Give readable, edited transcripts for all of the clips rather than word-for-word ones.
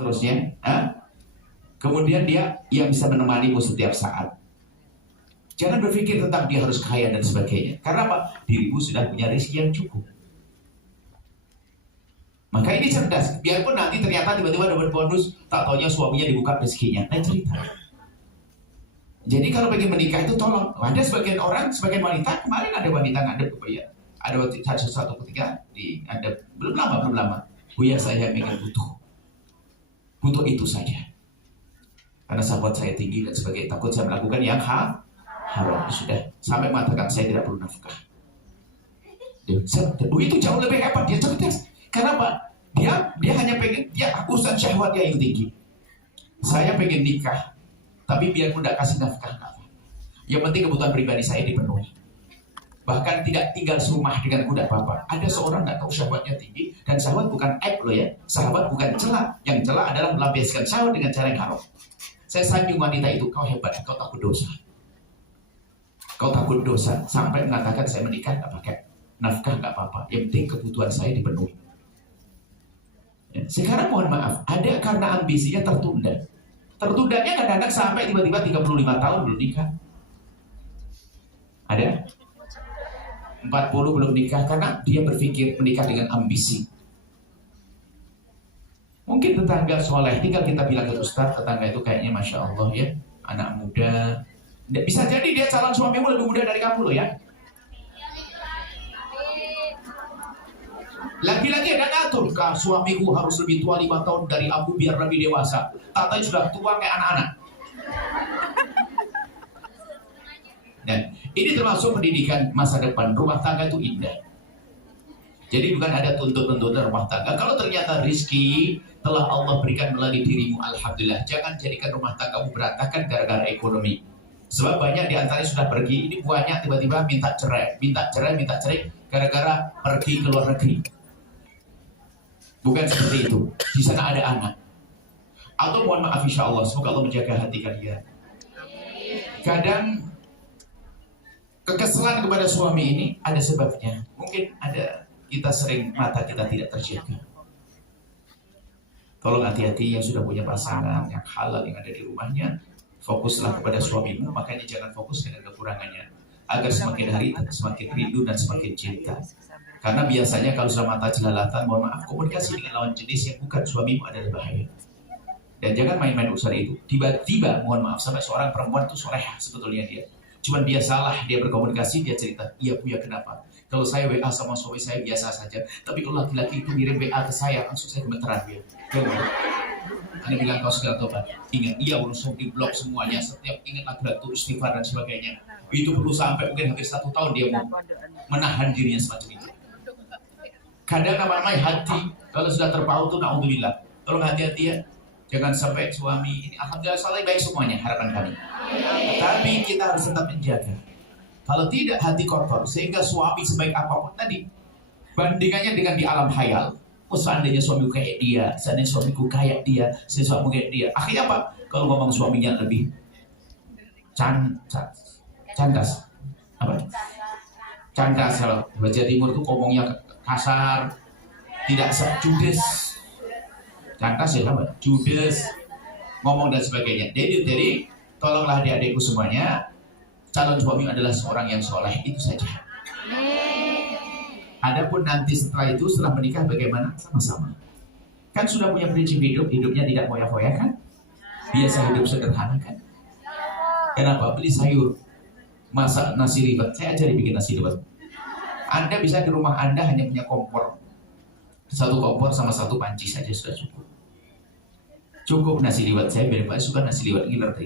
seterusnya. Kemudian dia bisa menemanimu setiap saat. Jangan berpikir tentang dia harus kaya dan sebagainya. Karena apa? Dirimu sudah punya rezeki yang cukup. Maka ini cerdas. Biarpun nanti ternyata tiba-tiba dapat bonus, tak taunya suaminya dibuka rezekinya. Nah, cerita. Jadi kalau pengen menikah itu tolong. Ada sebagian orang, sebagian wanita, kemarin ada wanita ngadep ke Buya. Ada satu ketika belum lama. Buya, saya ingin butuh itu saja. Karena sahabat saya tinggi dan sebagainya, takut saya melakukan yang haram. Sudah sampai mengatakan saya tidak perlu nafkah. Itu jauh lebih hebat, dia cerdas. Kenapa? Dia hanya pengen, dia urusan syahwatnya yang tinggi. Saya pengen nikah, tapi biar pun tidak kasih nafkah. Yang penting kebutuhan pribadi saya dipenuhi. Bahkan tidak tinggal serumah dengan kuda apa-apa. Ada seorang tidak tahu syahwatnya tinggi, dan syahwat bukan aib loh ya. Syahwat bukan celah. Yang celah adalah melampiaskan syahwat dengan cara yang haram. Saya sanjung wanita itu, kau hebat, kau takut dosa. Kau takut dosa, sampai mengatakan saya menikah nggak pakai nafkah nggak apa-apa. Yang penting kebutuhan saya dipenuhi. Sekarang mohon maaf, ada karena ambisinya tertunda. Tertundanya kadang-kadang sampai tiba-tiba 35 tahun belum nikah. Ada 40 belum nikah karena dia berpikir menikah dengan ambisi. Mungkin tetangga soleh, tinggal kita bilang ke Ustaz, tetangga itu kayaknya Masya Allah ya, anak muda. Bisa jadi dia calon suamimu lebih muda dari kamu loh ya. Lagi-lagi ada ngatur, suamiku harus lebih tua 5 tahun dari aku biar lebih dewasa. Tatanya sudah tua kayak anak-anak. Dan ini termasuk pendidikan masa depan. Rumah tangga itu indah. Jadi bukan ada tuntut-tuntutan rumah tangga. Kalau ternyata rizki telah Allah berikan melalui dirimu, alhamdulillah. Jangan jadikan rumah tanggamu berantakan gara-gara ekonomi. Sebab banyak di antaranya sudah pergi. Ini banyak tiba-tiba minta cerai gara-gara pergi ke luar negeri. Bukan seperti itu. Di sana ada anak. Atau mohon maaf insya Allah, semoga Allah menjaga hati kalian. Kadang kekesalan kepada suami ini ada sebabnya. Mungkin ada kita sering mata kita tidak terjaga. Tolong hati-hati yang sudah punya pasangan yang halal yang ada di rumahnya. Fokuslah kepada suamimu, makanya jangan fokus dengan kekurangannya. Agar semakin hari semakin rindu dan semakin cinta. Karena biasanya kalau sudah mata jelalatan, mohon maaf, komunikasi dengan lawan jenis yang bukan suamimu adalah bahaya. Dan jangan main-main urusan itu. Tiba-tiba, mohon maaf, sampai seorang perempuan itu solehah sebetulnya dia. Cuman dia salah, dia berkomunikasi, dia cerita, iya Buya kenapa? Kalau saya WA sama suami saya biasa saja, tapi kalau laki-laki itu ngirim WA ke saya, langsung saya gemeteran dia. Anda bilang kau segala tobat. Ingat, ia langsung di blok semuanya. Setiap ingat lagu-lagu istighfar dan sebagainya. Itu perlu sampai mungkin hampir 1 tahun dia mau menahan dirinya semacam itu. Kadang namanya hati, kalau sudah terpaut tuh na'udzubillah. Tolong hati-hati ya. Jangan sampai suami ini, alhamdulillah saleh baik semuanya, harapan kami. Tapi kita harus tetap menjaga. Kalau tidak hati kotor, sehingga suami sebaik apapun tadi, bandingannya dengan di alam khayal. Oh seandainya suamiku kayak dia, seandainya suamiku kayak dia, seandainya suamiku kayak dia. Akhirnya apa? Kalau ngomong suaminya lebih candas. Apa? Candas. Kalau Baja Timur tuh ngomongnya kasar, tidak judes. Candas ya apa? Judes. Ngomong dan sebagainya. Jadi tolonglah adik-adikku semuanya, calon suami adalah seorang yang soleh, itu saja. Adapun nanti setelah itu, setelah menikah bagaimana? Sama-sama. Kan sudah punya prinsip hidup, hidupnya tidak foya-foya kan? Biasa hidup sederhana kan? Kenapa? Beli sayur, masak nasi liwet. Saya ajari bikin nasi liwet. Anda bisa di rumah Anda hanya punya kompor. 1 kompor sama 1 panci saja sudah cukup. Cukup nasi liwet. Saya benar-benar suka nasi liwet ngiler.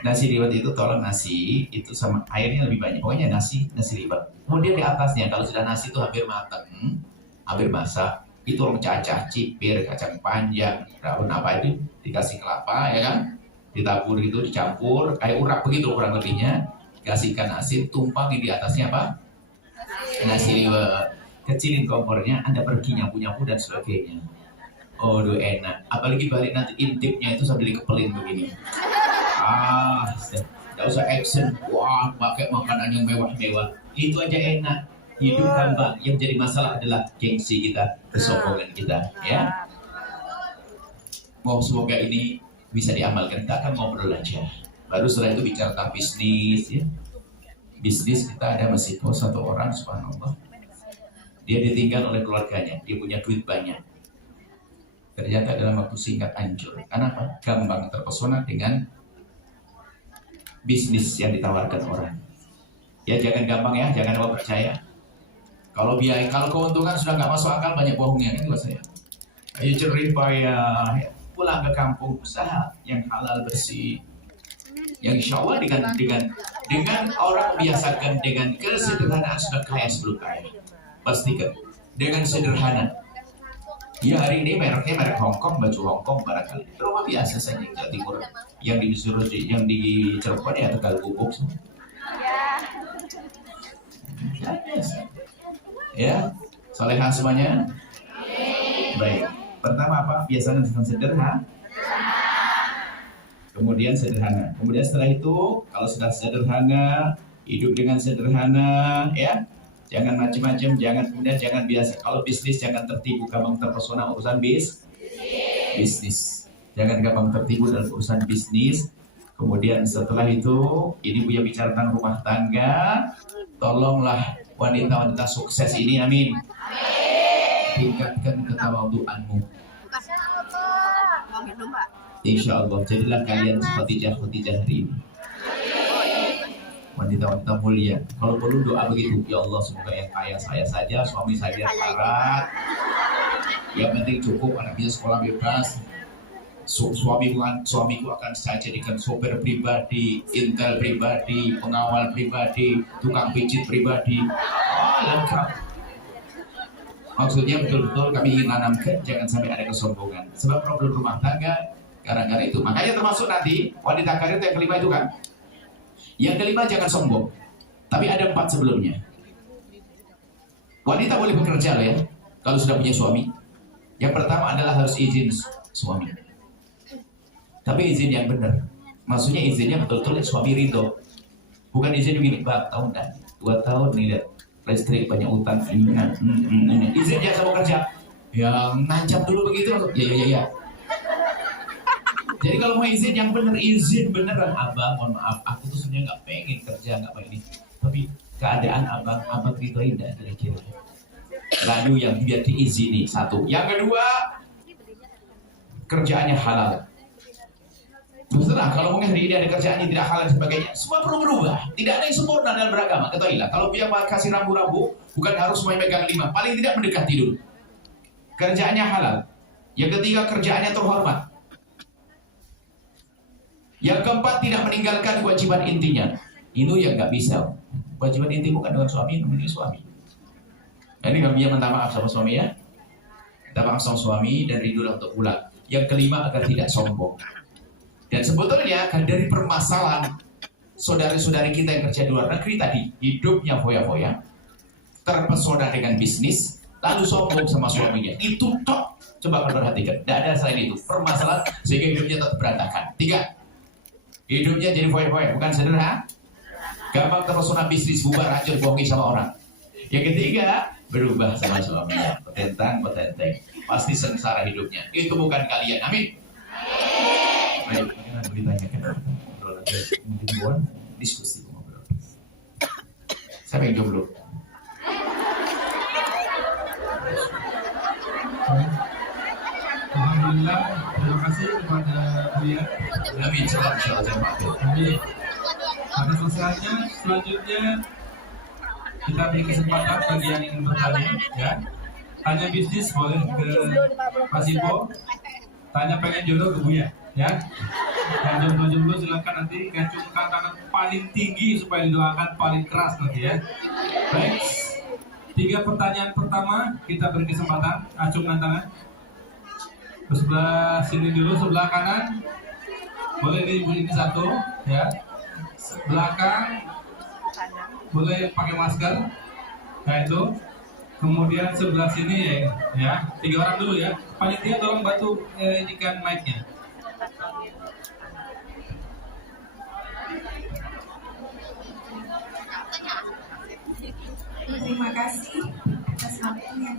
Nasi liwet itu tolong nasi itu sama airnya lebih banyak. Pokoknya nasi liwet. Kemudian di atasnya kalau sudah nasi itu hampir matang, hampir masak, itu tolong cacah, cipir, kacang panjang, daun apa itu dikasih kelapa ya kan, ditabur gitu, dicampur kayak urak begitu kurang lebihnya, kasihkan asin, tumpangin di atasnya apa? Nasi liwet. Kecilin kompornya, Anda pergi nyapu-nyapu dan sebagainya. Oh, enak. Apalagi balik nanti intipnya itu sambil dikepelin begini. Tidak usah action. Wah, pakai makanan yang mewah-mewah. Itu aja enak. Hidup gampang. Yang jadi masalah adalah gengsi kita, kesombongan kita. Ya. Mau semoga ini bisa diamalkan. Kita akan ngobrol aja. Baru setelah itu bicara tentang bisnis ya. Bisnis kita ada mahasiswa satu orang, subhanallah. Dia ditinggal oleh keluarganya, dia punya duit banyak. Ternyata dalam waktu singkat hancur. Kenapa? Gampang terpesona dengan bisnis yang ditawarkan orang. Ya jangan gampang ya, jangan mau percaya. Kalau biaya, kalau keuntungan sudah nggak masuk akal, banyak bohongnya kan saya. Ayo cerit payah, pulang ke kampung, usaha yang halal bersih. Yang insya Allah dengan orang membiasakan dengan kesederhanaan sudah kaya sebelum kaya. Pastikan dengan sederhana. Ya hari ini mereknya merek Hongkong, baju Hongkong barangkali. Rumah biasa saja di Jawa Timur. Yang di Suruh, yang di Cirebon ya Tegal Bubuk semua. Ya, solehah semuanya. Baik. Pertama apa? Biasanya dengan sederhana. Kemudian sederhana. Kemudian setelah itu, kalau sudah sederhana, hidup dengan sederhana, ya. Jangan macam-macam, jangan biasa. Kalau bisnis jangan tertipu, gampang terpesona urusan bisnis. Jangan gampang tertipu dalam urusan bisnis. Kemudian setelah itu, ini Buya bicara tentang rumah tangga. Tolonglah wanita-wanita sukses ini, amin. Tingkatkan ketawaduanmu. Insya Allah, jadilah kalian seperti Khadijah hari ini. Wanita-wanita mulia. Kalau perlu doa begitu, ya Allah semoga yang kaya saya saja, suami saya parat. Yang penting cukup, anak bisa sekolah bebas. Suamiku akan saya jadikan sopir pribadi, intel pribadi, pengawal pribadi, tukang pijit pribadi. Lengkap. Maksudnya betul-betul kami ingin tanamkan jangan sampai ada kesombongan. Sebab problem rumah tangga gara-gara itu. Makanya termasuk nanti wanita karir yang kelima itu kan. Yang kelima jangan sombong. Tapi ada 4 sebelumnya. Wanita boleh bekerja ya kalau sudah punya suami. Yang pertama adalah harus izin suami. Tapi izin yang benar. Maksudnya izinnya betul-betul suami ridho. Bukan izin begini, Pak, tahun dan 2 tahun nih lihat listrik banyak utang ingat. Izin dia sama kerja. Yang nancap dulu begitu. Ya. Jadi kalau mau izin yang benar, izin beneran. Abang, mohon maaf, aku tuh sebenarnya nggak pengen kerja, nggak pengen ini. Tapi keadaan abang itu indah kira-kira. Lalu yang biar diizini, 1. Yang kedua, kerjaannya halal. Terserah, kalau mungkin hari ini ada kerjaannya tidak halal dan sebagainya, semua perlu berubah. Tidak ada yang sempurna dalam beragama. Ketahuilah, kalau dia kasih rambu-rambu, bukan harus semuanya pegang 5. Paling tidak mendekati dulu. Kerjaannya halal. Yang ketiga, kerjaannya terhormat. Yang keempat, tidak meninggalkan kewajiban intinya. Itu yang nggak bisa. Kewajiban inti bukan dengan suami, namanya suami. Nah, ini kami minta maaf sama suami ya. Minta maaf sama suami dan rindulah untuk pulang. Yang kelima, agar tidak sombong. Dan sebetulnya dari permasalahan saudari-saudari kita yang kerja di luar negeri tadi, hidupnya foya-foya, terpesona dengan bisnis, lalu sombong sama suaminya. Itu tok. Coba kalian perhatikan. Tidak ada selain itu. Permasalahan sehingga hidupnya tetap berantakan. 3. Hidupnya jadi foya-foya, bukan sederhana. Gampang terpesona bisnis, bubar, hancur, bohongi sama orang. Yang ketiga, berubah sama suaminya. Petentang. Pasti sengsara hidupnya. Itu bukan kalian. Amin. Baik, bagaimana ditanyakan? Ngobrol diskusi ngobrol. Siapa yang jomblo? Alhamdulillah, terima kasih kepada Buya. Amin, salam. Amin. Pada selesainya, selanjutnya kita beri kesempatan bagi yang ingin bertanya, ya. Tanya bisnis boleh ke Mas Ipo. Tanya pengen jodoh ke Buya, ya. Yang jomblo-jomblo silakan nanti gacungkan tangan paling tinggi supaya didoakan paling keras nanti ya. Baik. 3 pertanyaan pertama kita beri kesempatan, acungkan tangan. Sebelah sini dulu, sebelah kanan boleh ini 1 ya, belakang boleh pakai masker, nah itu. Kemudian sebelah sini ya 3 orang dulu ya. Panitia tolong bantu indikan mic-nya. Terima kasih atas waktunya.